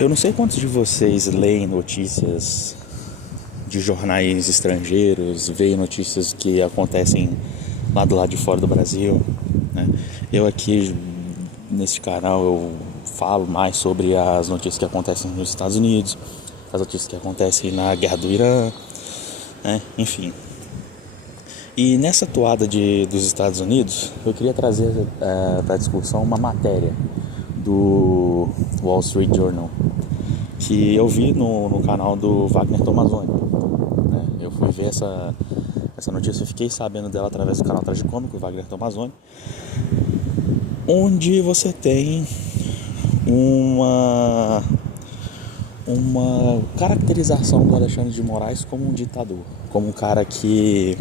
Eu não sei quantos de vocês leem notícias de jornais estrangeiros, veem notícias que acontecem lá do lado de fora do Brasil, né? Eu aqui nesse canal eu falo mais sobre as notícias que acontecem nos Estados Unidos, as notícias que acontecem na guerra do Irã, né? Enfim. E nessa toada dos Estados Unidos, eu queria trazer para a discussão uma matéria do Wall Street Journal que eu vi no canal do Wagner Tomazoni, né? Eu fui ver essa notícia, eu fiquei sabendo dela através do canal Tragicômico, Wagner Tomazoni, onde você tem uma caracterização do Alexandre de Moraes como um ditador, como um cara que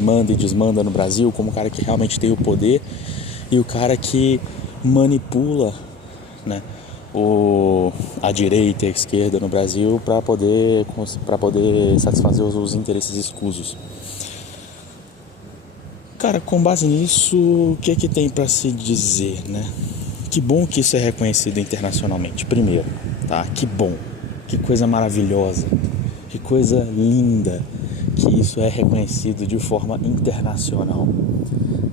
manda e desmanda no Brasil, como um cara que realmente tem o poder e o cara que manipula, né, a direita e a esquerda no Brasil para poder satisfazer os interesses escusos. Cara, com base nisso, o que é que tem para se dizer, né? Que bom que isso é reconhecido internacionalmente, primeiro, tá? Que bom, que coisa maravilhosa, que coisa linda que isso é reconhecido de forma internacional,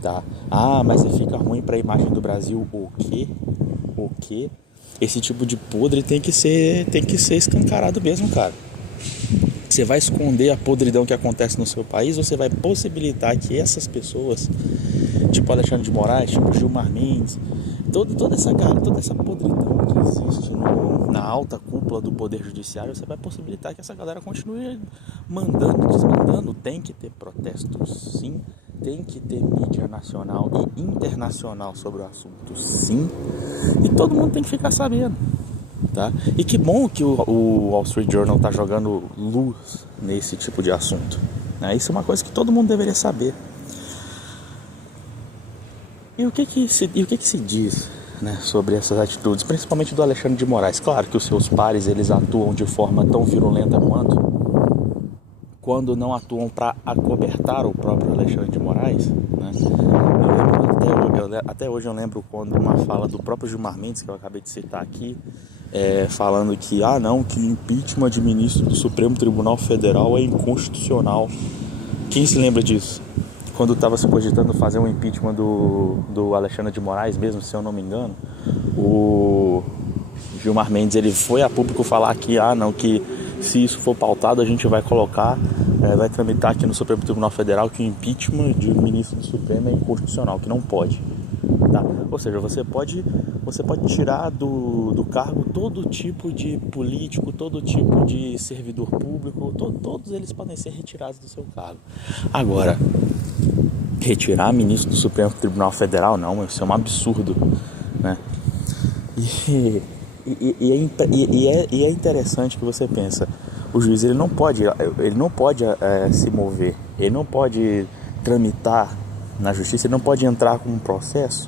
tá? Ah, mas fica ruim para a imagem do Brasil, o quê? O quê? Esse tipo de podre tem que ser escancarado mesmo, cara. Você vai esconder a podridão que acontece no seu país, ou você vai possibilitar que essas pessoas, tipo Alexandre de Moraes, tipo Gilmar Mendes, toda essa podridão que existe na alta cúpula do Poder Judiciário, você vai possibilitar que essa galera continue mandando, desmandando. Tem que ter protestos, sim. Tem que ter mídia nacional e internacional sobre o assunto, sim. E todo mundo tem que ficar sabendo, tá? E que bom que o Wall Street Journal tá jogando luz nesse tipo de assunto, né? Isso é uma coisa que todo mundo deveria saber. E o que se diz, né, sobre essas atitudes, principalmente do Alexandre de Moraes? Claro que os seus pares, eles atuam de forma tão virulenta quando não atuam para acobertar o próprio Alexandre de Moraes, né? Até hoje eu lembro quando uma fala do próprio Gilmar Mendes, que eu acabei de citar aqui, falando que que impeachment de ministro do Supremo Tribunal Federal é inconstitucional. Quem se lembra disso? Quando estava se cogitando fazer um impeachment do Alexandre de Moraes, mesmo se eu não me engano, o Gilmar Mendes ele foi a público falar que que se isso for pautado a gente vai colocar, vai tramitar aqui no Supremo Tribunal Federal que o impeachment de ministro do Supremo é inconstitucional, que não pode, tá? Ou seja, você pode tirar do cargo todo tipo de político, todo tipo de servidor público, todos eles podem ser retirados do seu cargo. Agora, retirar ministro do Supremo Tribunal Federal, não, isso é um absurdo, né? E é interessante que você pensa, o juiz ele não pode se mover, ele não pode tramitar na justiça, ele não pode entrar com um processo,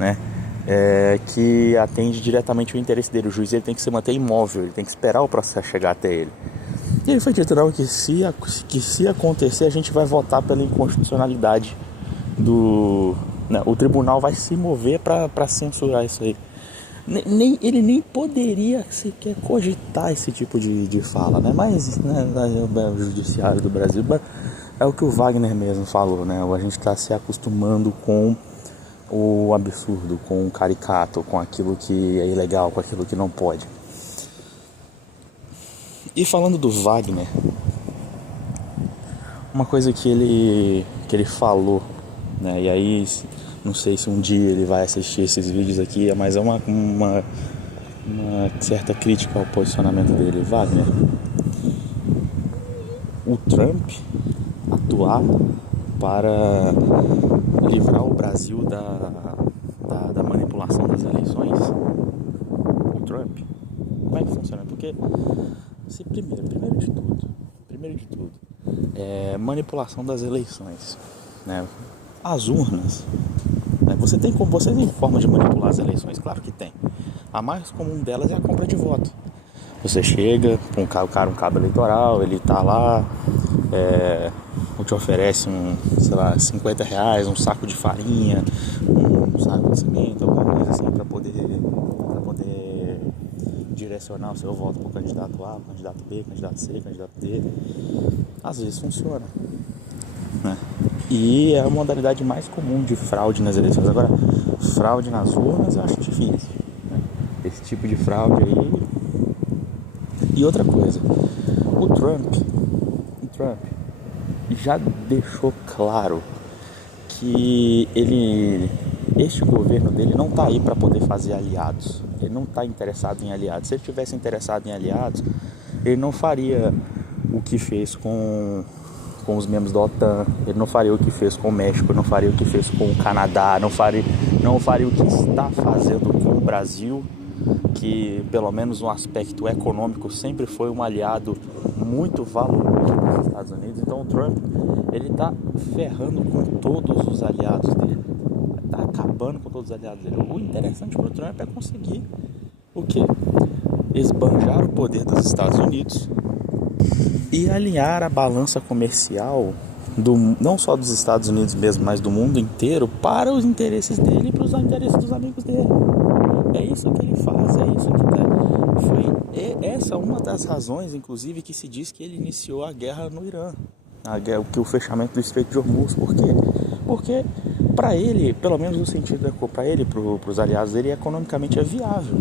né, que atende diretamente o interesse dele. O juiz ele tem que se manter imóvel, ele tem que esperar o processo chegar até ele. E ele foi dito que se acontecer a gente vai votar pela inconstitucionalidade né, o tribunal vai se mover para censurar isso aí. Ele nem poderia sequer cogitar esse tipo de fala, né? Mas o judiciário do Brasil é o que o Wagner mesmo falou, né? A gente está se acostumando com o absurdo, com o caricato, com aquilo que é ilegal, com aquilo que não pode. E falando do Wagner, uma coisa que ele falou, né? E aí não sei se um dia ele vai assistir esses vídeos aqui, mas é uma certa crítica ao posicionamento dele. Wagner, o Trump atuar para livrar o Brasil da manipulação das eleições? O Trump? Como é que funciona? Porque primeiro de tudo, manipulação das eleições, né? As urnas, né? Você tem forma de manipular as eleições? Claro que tem. A mais comum delas é a compra de voto. Você chega com um cabo eleitoral, ele tá lá, te oferece R$50, um saco de farinha, um saco de cimento, alguma coisa assim para poder direcionar o seu voto para o candidato A, candidato B, candidato C, candidato D. Às vezes funciona, né? E é a modalidade mais comum de fraude nas eleições. Agora, fraude nas urnas eu acho difícil, né? Esse tipo de fraude aí. E outra coisa, o Trump já deixou claro que este governo dele não está aí para poder fazer aliados. Ele não está interessado em aliados. Se ele tivesse interessado em aliados, ele não faria o que fez com os membros da OTAN, ele não faria o que fez com o México, não faria o que fez com o Canadá, não faria o que está fazendo com o Brasil, que pelo menos no aspecto econômico sempre foi um aliado muito valoroso dos Estados Unidos. Então o Trump, ele está ferrando com todos os aliados dele, está acabando com todos os aliados dele. O interessante para o Trump é conseguir o quê? Esbanjar o poder dos Estados Unidos e alinhar a balança comercial não só dos Estados Unidos mesmo, mas do mundo inteiro, para os interesses dele e para os interesses dos amigos dele. É isso que ele faz, é isso que essa é uma das razões, inclusive, que se diz que ele iniciou a guerra no Irã, o fechamento do Estreito de Hormuz. Por quê? Porque para ele, pelo menos no sentido para ele, para os aliados dele, economicamente é viável,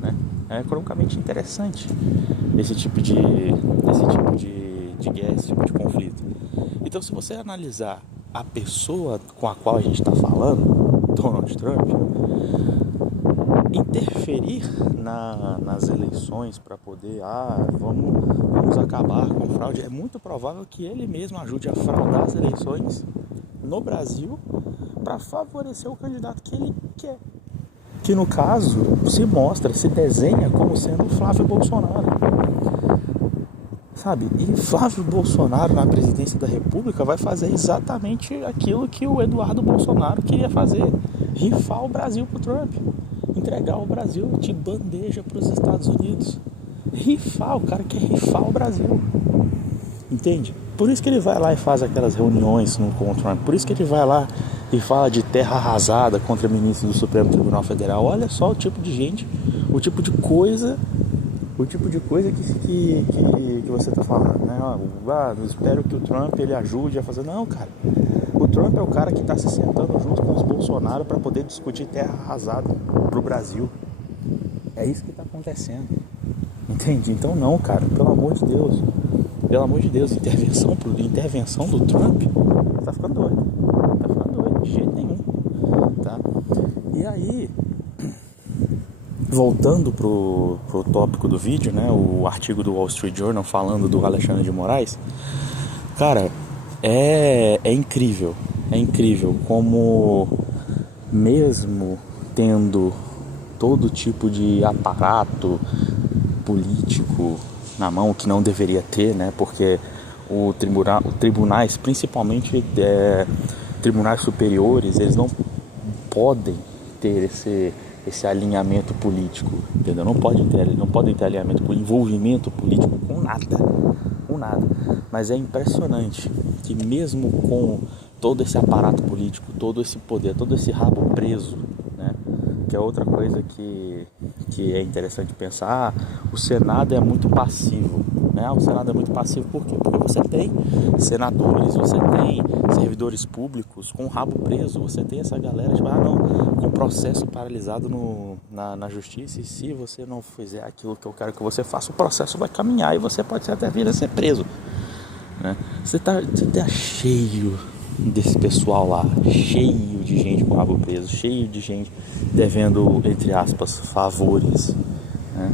né? É economicamente interessante esse tipo de guerra, esse tipo de conflito. Então, se você analisar a pessoa com a qual a gente está falando, Donald Trump, interferir nas eleições para poder, vamos acabar com a fraude, é muito provável que ele mesmo ajude a fraudar as eleições no Brasil para favorecer o candidato que ele quer, que no caso se desenha como sendo o Flávio Bolsonaro, sabe? E Flávio Bolsonaro na presidência da República vai fazer exatamente aquilo que o Eduardo Bolsonaro queria fazer: rifar o Brasil pro Trump, entregar o Brasil de bandeja para os Estados Unidos. O cara quer rifar o Brasil, entende? Por isso que ele vai lá e faz aquelas reuniões com o Trump, por isso que ele vai lá e fala de terra arrasada contra ministros do Supremo Tribunal Federal. Olha só o tipo de gente, o tipo de coisa que você está falando, né? Eu espero que o Trump ele ajude a fazer. Não, cara, o Trump é o cara que está se sentando junto com os Bolsonaro para poder discutir terra arrasada pro Brasil. É isso que está acontecendo, entende? Então não, cara, pelo amor de Deus, intervenção do Trump, tá ficando doido, de jeito nenhum, tá? E aí, voltando pro tópico do vídeo, né, o artigo do Wall Street Journal falando do Alexandre de Moraes, cara, é incrível como, mesmo tendo todo tipo de aparato político na mão, que não deveria ter, né, porque tribunais, principalmente tribunais superiores, eles não podem ter esse alinhamento político, entendeu? Não podem ter alinhamento político, envolvimento político com nada. Mas é impressionante que mesmo com todo esse aparato político, todo esse poder, todo esse rabo preso, né? Que é outra coisa que é interessante pensar. O Senado é muito passivo, né? O Senado é muito passivo por quê? Porque você tem senadores, você tem servidores públicos com o rabo preso, você tem essa galera com processo paralisado na justiça, e se você não fizer aquilo que eu quero que você faça, o processo vai caminhar e você pode até vir a ser preso, né? Você tá cheio desse pessoal lá, cheio de gente com o rabo preso, cheio de gente devendo, entre aspas, favores, né?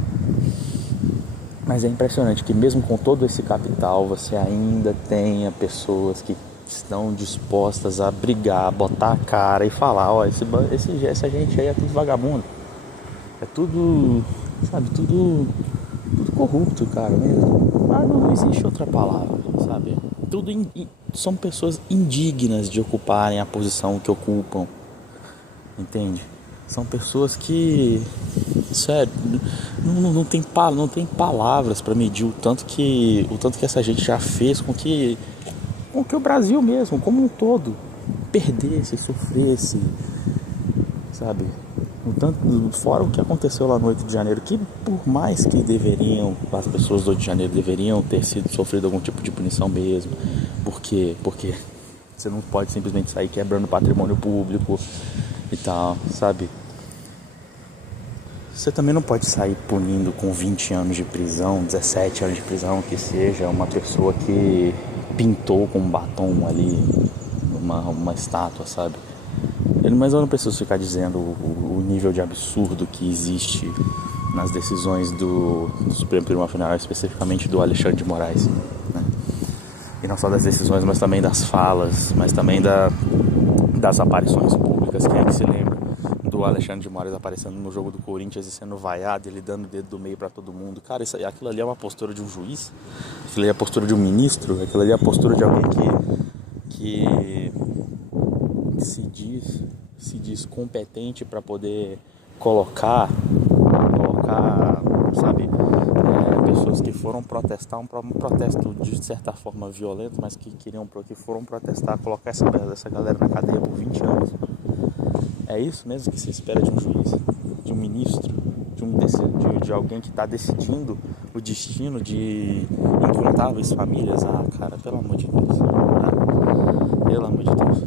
Mas é impressionante que mesmo com todo esse capital, você ainda tenha pessoas que estão dispostas a brigar, botar a cara e falar: ó, essa gente aí é tudo vagabundo, é tudo, sabe, tudo corrupto, cara, mesmo. Mas não existe outra palavra, sabe? São pessoas indignas de ocuparem a posição que ocupam, entende? São pessoas que, sério, não tem palavras para medir o tanto que essa gente já fez com que o Brasil mesmo, como um todo, perdesse, sofresse, sabe? O tanto, fora o que aconteceu lá no 8 de janeiro, que por mais que as pessoas do 8 de janeiro deveriam ter sofrido algum tipo de punição mesmo. Por quê? Porque você não pode simplesmente sair quebrando patrimônio público e tal, sabe? Você também não pode sair punindo com 20 anos de prisão, 17 anos de prisão, que seja uma pessoa que pintou com um batom ali uma estátua, sabe? Mas eu não preciso ficar dizendo o nível de absurdo que existe nas decisões do Supremo Tribunal Federal, especificamente do Alexandre de Moraes, né? E não só das decisões, mas também das falas, mas também das aparições públicas. Quem é que se lembra do Alexandre de Moraes aparecendo no jogo do Corinthians e sendo vaiado, ele dando o dedo do meio pra todo mundo? Cara, aquilo ali é uma postura de um juiz, aquilo ali é a postura de um ministro, aquilo ali é a postura de alguém que se diz competente para poder colocar, sabe, pessoas que foram protestar, um protesto de certa forma violento, mas que foram protestar, colocar essa galera na cadeia por 20 anos. É isso mesmo que se espera de um juiz, de um ministro, de alguém que está decidindo o destino de incontáveis famílias? Ah, cara, pelo amor de Deus, pelo amor de Deus.